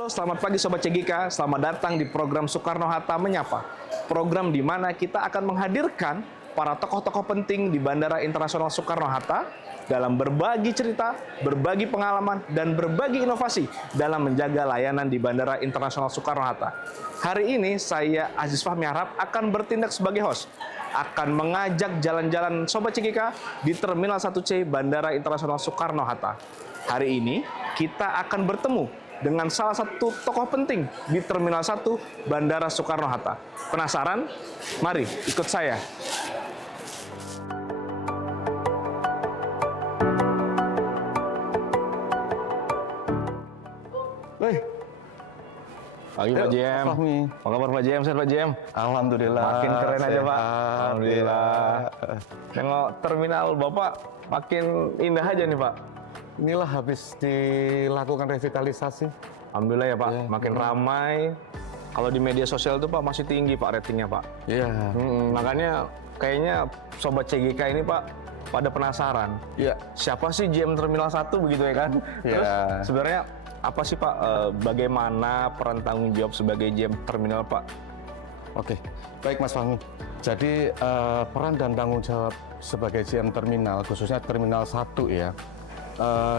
Halo, selamat pagi Sobat CGK. Selamat datang di program Soekarno-Hatta Menyapa. Program di mana kita akan menghadirkan para tokoh-tokoh penting di Bandara Internasional Soekarno-Hatta dalam berbagi cerita, berbagi pengalaman, dan berbagi inovasi dalam menjaga layanan di Bandara Internasional Soekarno-Hatta. Hari ini saya Aziz Fahmi Harap akan bertindak sebagai host, akan mengajak jalan-jalan Sobat CGK di Terminal 1C Bandara Internasional Soekarno-Hatta. Hari ini kita akan bertemu dengan salah satu tokoh penting di Terminal 1 Bandara Soekarno-Hatta. Penasaran? Mari ikut saya. Pagi Pak Jem. Apa kabar Pak Jem? Sehat Pak Jem? Alhamdulillah. Makin keren aja Pak. Sehat, Alhamdulillah. ya. Tengok terminal Bapak makin indah aja nih Pak. Inilah habis dilakukan revitalisasi. Alhamdulillah ya Pak, Iya. makin ramai. Kalau di media sosial itu Pak masih tinggi Pak ratingnya Pak. Iya. Makanya kayaknya Sobat CGK ini Pak pada penasaran. Iya. Siapa sih GM Terminal 1 begitu ya kan? Terus Iya. sebenarnya apa sih Pak, bagaimana peran tanggung jawab sebagai GM Terminal Pak? Oke, baik Mas Fahmi. Jadi peran dan tanggung jawab sebagai GM terminal, khususnya Terminal 1 ya.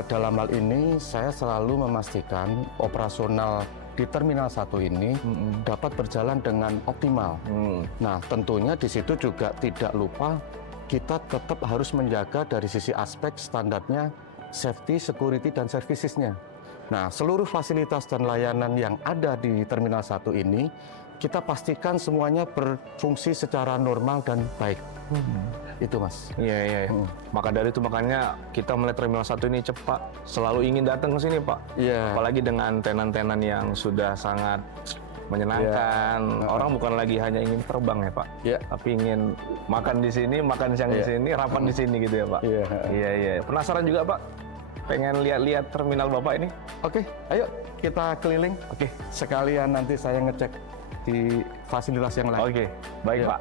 Dalam hal ini saya selalu memastikan operasional di Terminal 1 ini dapat berjalan dengan optimal. Nah, tentunya di situ juga tidak lupa kita tetap harus menjaga dari sisi aspek standarnya safety, security, dan servicesnya. Nah, seluruh fasilitas dan layanan yang ada di Terminal 1 ini kita pastikan semuanya berfungsi secara normal dan baik. Itu Mas. Iya. Maka dari itu makanya kita melihat Terminal 1 ini cepat, selalu ingin datang ke sini Pak. Iya. Apalagi dengan tenan-tenan yang sudah sangat menyenangkan. Orang bukan lagi hanya ingin terbang ya Pak, Iya. tapi ingin makan di sini, makan siang di sini, rapat di sini gitu ya Pak. Iya. Iya. Penasaran juga Pak, pengen lihat-lihat terminal Bapak ini. Oke, ayo kita keliling. Oke. Sekalian nanti saya ngecek di fasilitas yang lain. Oke, baik Iya. Pak.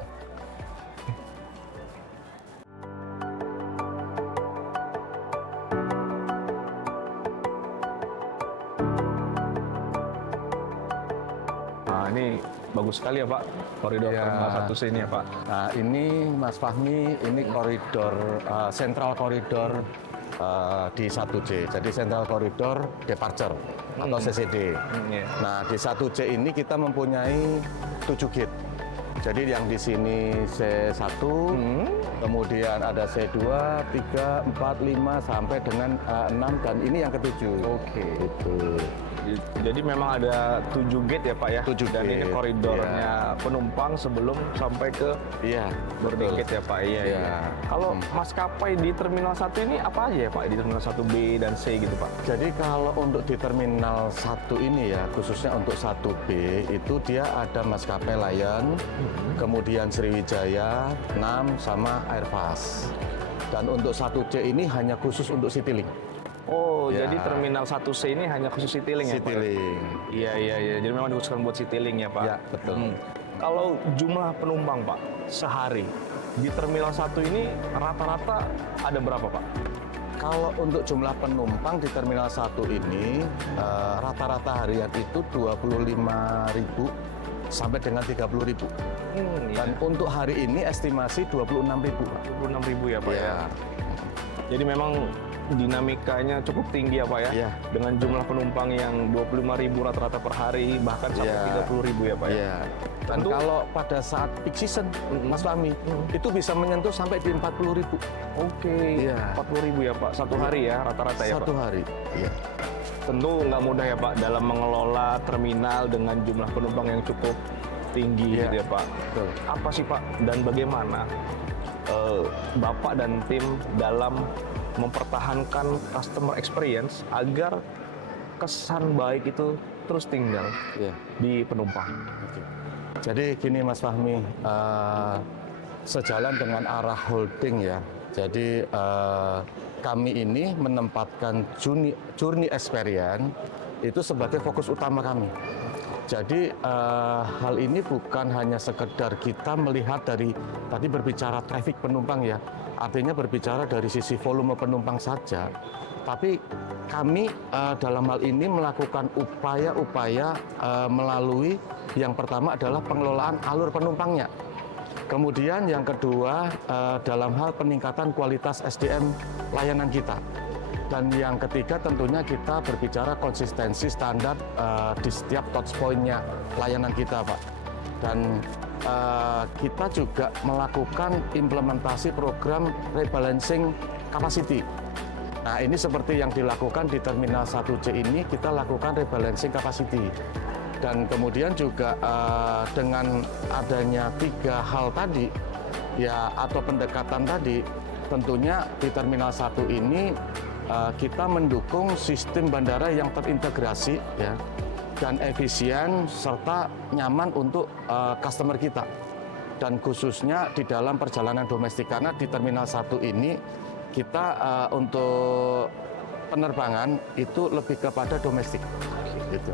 Nah, ini bagus sekali ya Pak, koridor Iya. Terminal 1C ini ya Pak. Nah, ini Mas Fahmi, ini koridor sentral koridor di 1C. Jadi Central Corridor Departure atau CCD. Iya. Nah, di 1C ini kita mempunyai 7 gate. Jadi yang di sini C1, kemudian ada C2, 3, 4, 5 sampai dengan 6 dan ini yang ke-7. Oke. Itu. Jadi memang ada 7 gate ya Pak ya? 7 Dan ini gate, koridornya penumpang sebelum sampai ke Iya, boarding betul. gate ya Pak? Iya. Iya. Kalau maskapai di Terminal 1 ini apa aja ya Pak? Di Terminal 1B dan C gitu Pak? Jadi kalau untuk di Terminal 1 ini ya, khususnya untuk 1B, itu dia ada maskapai Lion, kemudian Sriwijaya, NAM, sama Airfast. Dan untuk 1C ini hanya khusus untuk Citylink. Oh, Ya. jadi Terminal 1C ini hanya khusus Citylink ya Pak? Citylink. Iya. Jadi memang dikhususkan buat Citylink ya Pak? Ya, betul. Kalau jumlah penumpang Pak, sehari di Terminal 1 ini rata-rata ada berapa Pak? Kalau untuk jumlah penumpang di Terminal 1 ini, rata-rata harian itu 25.000 sampai dengan 30.000. Dan untuk hari ini estimasi 26.000. 26.000 ya Pak ya? Iya. Jadi memang dinamikanya cukup tinggi ya Pak ya? Iya. Dengan jumlah penumpang yang 25.000 rata-rata per hari, bahkan sampai Iya. 30.000 ya Pak ya? Iya. Dan Tentu- kalau pada saat peak season, Mas Fahmi, itu bisa menyentuh sampai di 40.000. Oke, Iya. 40.000 ya Pak, satu hari ya rata-rata ya Satu Pak? hari. Iya. Tentu nggak mudah ya Pak dalam mengelola terminal dengan jumlah penumpang yang cukup tinggi Iya. gitu ya Pak. Betul. Apa sih Pak dan bagaimana Bapak dan tim dalam mempertahankan customer experience agar kesan baik itu terus tinggal Iya. di penumpang? Jadi gini Mas Fahmi, sejalan dengan arah holding ya. Jadi kami ini menempatkan journey experience itu sebagai fokus utama kami. Jadi hal ini bukan hanya sekedar kita melihat dari tadi berbicara traffic penumpang ya, artinya berbicara dari sisi volume penumpang saja, Tapi kami dalam hal ini melakukan upaya-upaya melalui yang pertama adalah pengelolaan alur penumpangnya. Kemudian yang kedua dalam hal peningkatan kualitas SDM layanan kita. Dan yang ketiga tentunya kita berbicara konsistensi standar di setiap touchpoint-nya layanan kita, Pak. Dan kita juga melakukan implementasi program rebalancing capacity. Nah, ini seperti yang dilakukan di Terminal 1C ini, kita lakukan rebalancing capacity. Dan kemudian juga dengan adanya 3 hal tadi, ya atau pendekatan tadi, tentunya di Terminal 1 ini kita mendukung sistem bandara yang terintegrasi ya, dan efisien serta nyaman untuk customer kita. Dan khususnya di dalam perjalanan domestik, karena di Terminal 1 ini kita untuk penerbangan itu lebih kepada domestik gitu.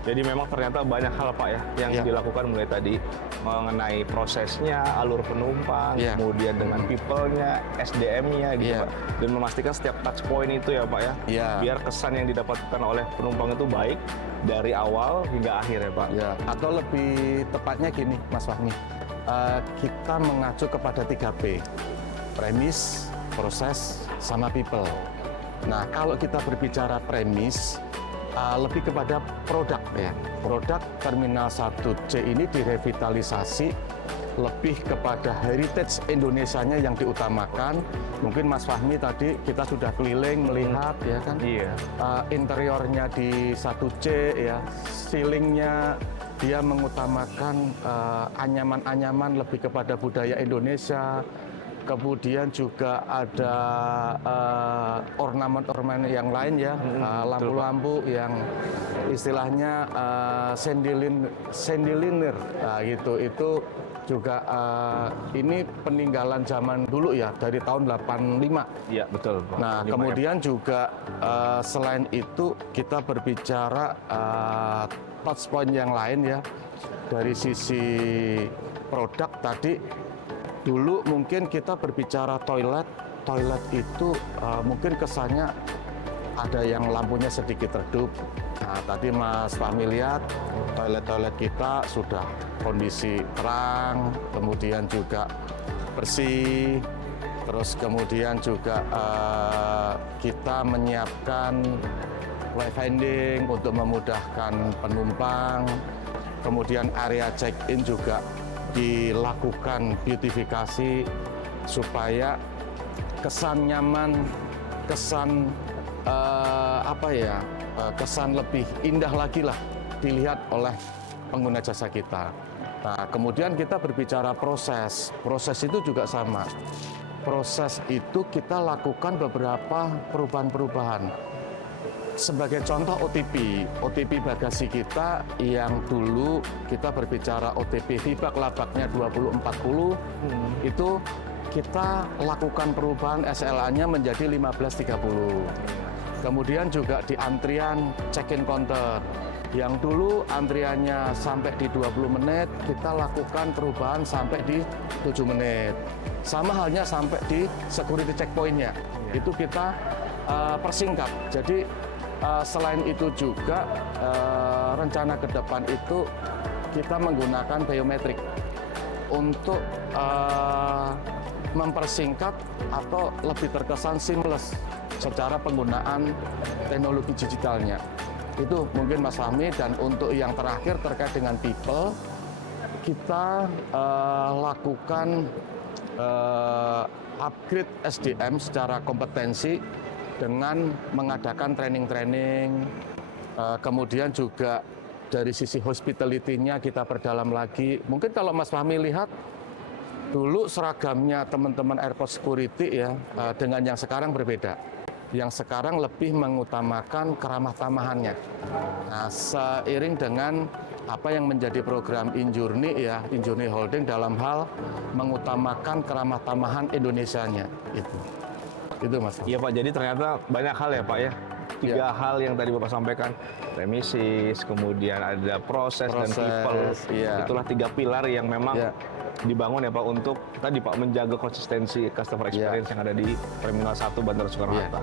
Jadi memang ternyata banyak hal Pak ya yang dilakukan mulai tadi mengenai prosesnya, alur penumpang, kemudian dengan people-nya, SDM-nya gitu Pak. Dan memastikan setiap touch point itu ya Pak ya, biar kesan yang didapatkan oleh penumpang itu baik dari awal hingga akhir ya Pak. Ya, atau lebih tepatnya gini Mas Fahmi, kita mengacu kepada 3P, premis, proses, sama people. Nah, kalau kita berbicara premis, lebih kepada produk ya. Produk Terminal 1C ini direvitalisasi lebih kepada heritage Indonesianya yang diutamakan. Mungkin Mas Fahmi tadi kita sudah keliling melihat ya kan. Interiornya di 1C ya, ceilingnya dia mengutamakan anyaman-anyaman lebih kepada budaya Indonesia. Kemudian juga ada ornamen-ornamen yang lain ya, lampu-lampu yang istilahnya chandelier, gitu. Itu juga ini peninggalan zaman dulu ya, dari tahun 85. Iya betul Pak. Nah kemudian juga selain itu kita berbicara touchpoint yang lain ya, dari sisi produk tadi. Dulu mungkin kita berbicara toilet itu mungkin kesannya ada yang lampunya sedikit redup. Nah, tadi Mas Fahmi lihat toilet kita sudah kondisi terang, kemudian juga bersih, terus kemudian juga kita menyiapkan wayfinding untuk memudahkan penumpang, kemudian area check-in juga dilakukan beautifikasi supaya kesan nyaman, kesan kesan lebih indah lagi lah dilihat oleh pengguna jasa kita. Nah, kemudian kita berbicara proses itu juga sama. Proses itu kita lakukan beberapa perubahan-perubahan. Sebagai contoh OTP bagasi kita yang dulu kita berbicara OTP feedback labaknya 2040, itu kita lakukan perubahan SLA-nya menjadi 1530. Kemudian juga di antrian check-in counter, yang dulu antriannya sampai di 20 menit, kita lakukan perubahan sampai di 7 menit. Sama halnya sampai di security checkpoint-nya, itu kita persingkat. Jadi selain itu juga rencana ke depan itu kita menggunakan biometrik untuk mempersingkat atau lebih terkesan seamless secara penggunaan teknologi digitalnya. Itu mungkin Mas Fahmi. Dan untuk yang terakhir terkait dengan people, kita lakukan upgrade SDM secara kompetensi dengan mengadakan training-training, kemudian juga dari sisi hospitality-nya kita perdalam lagi. Mungkin kalau Mas Fahmi lihat, dulu seragamnya teman-teman airport security ya, dengan yang sekarang berbeda. Yang sekarang lebih mengutamakan keramah tamahannya. Nah, seiring dengan apa yang menjadi program Injourney ya, Injourney Holding dalam hal mengutamakan keramah tamahan Indonesianya itu Mas. Iya Pak, jadi ternyata banyak hal ya Pak ya. 3 hal yang tadi Bapak sampaikan, premises, kemudian ada proses dan people. Itulah 3 pilar yang memang dibangun ya Pak untuk tadi Pak menjaga konsistensi customer experience yang ada di Terminal 1 Bandara Soekarno-Hatta.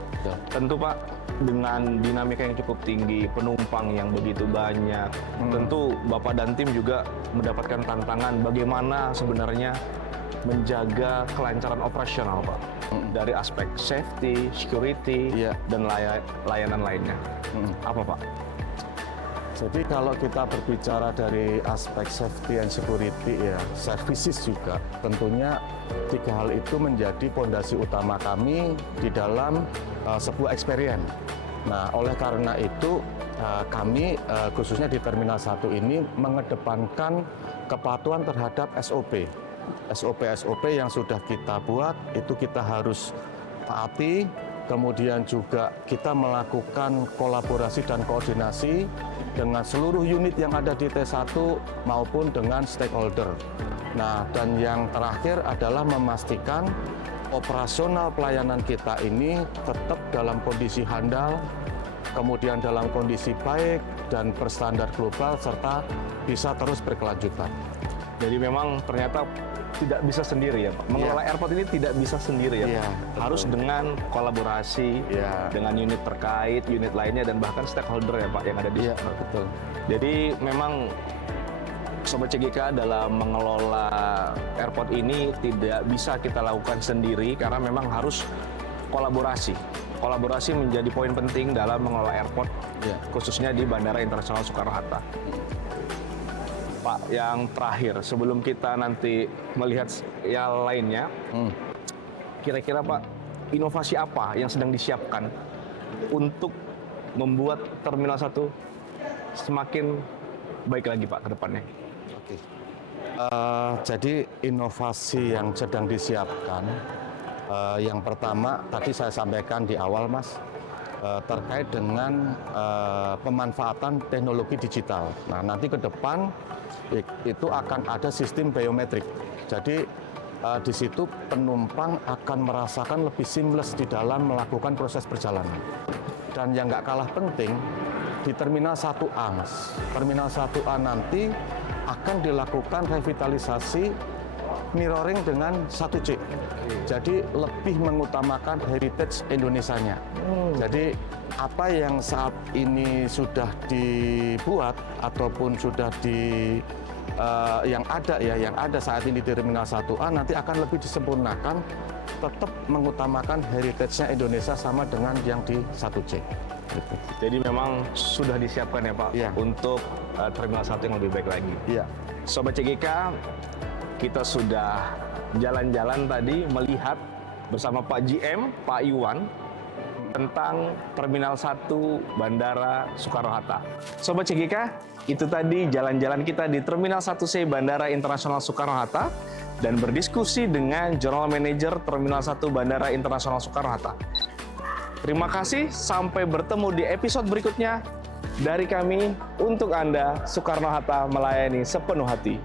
Tentu Pak, dengan dinamika yang cukup tinggi, penumpang yang begitu banyak, tentu Bapak dan tim juga mendapatkan tantangan bagaimana sebenarnya menjaga kelancaran operasional Pak, dari aspek safety, security, dan layanan lainnya. Apa Pak? Jadi kalau kita berbicara dari aspek safety and security ya, services juga tentunya 3 hal itu menjadi fondasi utama kami di dalam sebuah experience. Nah, oleh karena itu kami khususnya di Terminal 1 ini mengedepankan kepatuhan terhadap SOP. SOP yang sudah kita buat itu kita harus taati. Kemudian juga kita melakukan kolaborasi dan koordinasi dengan seluruh unit yang ada di T1 maupun dengan stakeholder. Nah, dan yang terakhir adalah memastikan operasional pelayanan kita ini tetap dalam kondisi handal, kemudian dalam kondisi baik dan berstandar global serta bisa terus berkelanjutan. Jadi memang ternyata tidak bisa sendiri ya Pak. Mengelola airport ini tidak bisa sendiri ya Pak. Harus dengan kolaborasi dengan unit terkait, unit lainnya dan bahkan stakeholder ya Pak yang ada di sana. Betul. Jadi memang Sobat CGK dalam mengelola airport ini tidak bisa kita lakukan sendiri karena memang harus kolaborasi. Kolaborasi menjadi poin penting dalam mengelola airport, khususnya di Bandara Internasional Soekarno-Hatta. Pak, yang terakhir sebelum kita nanti melihat yang lainnya, kira-kira Pak, inovasi apa yang sedang disiapkan untuk membuat Terminal 1 semakin baik lagi Pak ke depannya? Oke. Jadi inovasi yang sedang disiapkan, yang pertama tadi saya sampaikan di awal Mas, terkait dengan pemanfaatan teknologi digital. Nah, nanti ke depan itu akan ada sistem biometrik. Jadi di situ penumpang akan merasakan lebih seamless di dalam melakukan proses perjalanan. Dan yang nggak kalah penting, di Terminal 1A, Mas. Terminal 1A nanti akan dilakukan revitalisasi mirroring dengan 1C. Jadi lebih mengutamakan heritage Indonesianya. Jadi apa yang saat ini sudah dibuat ataupun sudah yang ada saat ini di Terminal 1A nanti akan lebih disempurnakan, tetap mengutamakan heritage-nya Indonesia sama dengan yang di 1C. Jadi memang sudah disiapkan ya Pak untuk Terminal 1 yang lebih baik lagi. Sobat CGK, kita sudah jalan-jalan tadi melihat bersama Pak GM, Pak Iwan, tentang Terminal 1 Bandara Soekarno-Hatta. Sobat CGK, itu tadi jalan-jalan kita di Terminal 1C Bandara Internasional Soekarno-Hatta dan berdiskusi dengan General Manager Terminal 1 Bandara Internasional Soekarno-Hatta. Terima kasih, sampai bertemu di episode berikutnya. Dari kami, untuk Anda, Soekarno-Hatta melayani sepenuh hati.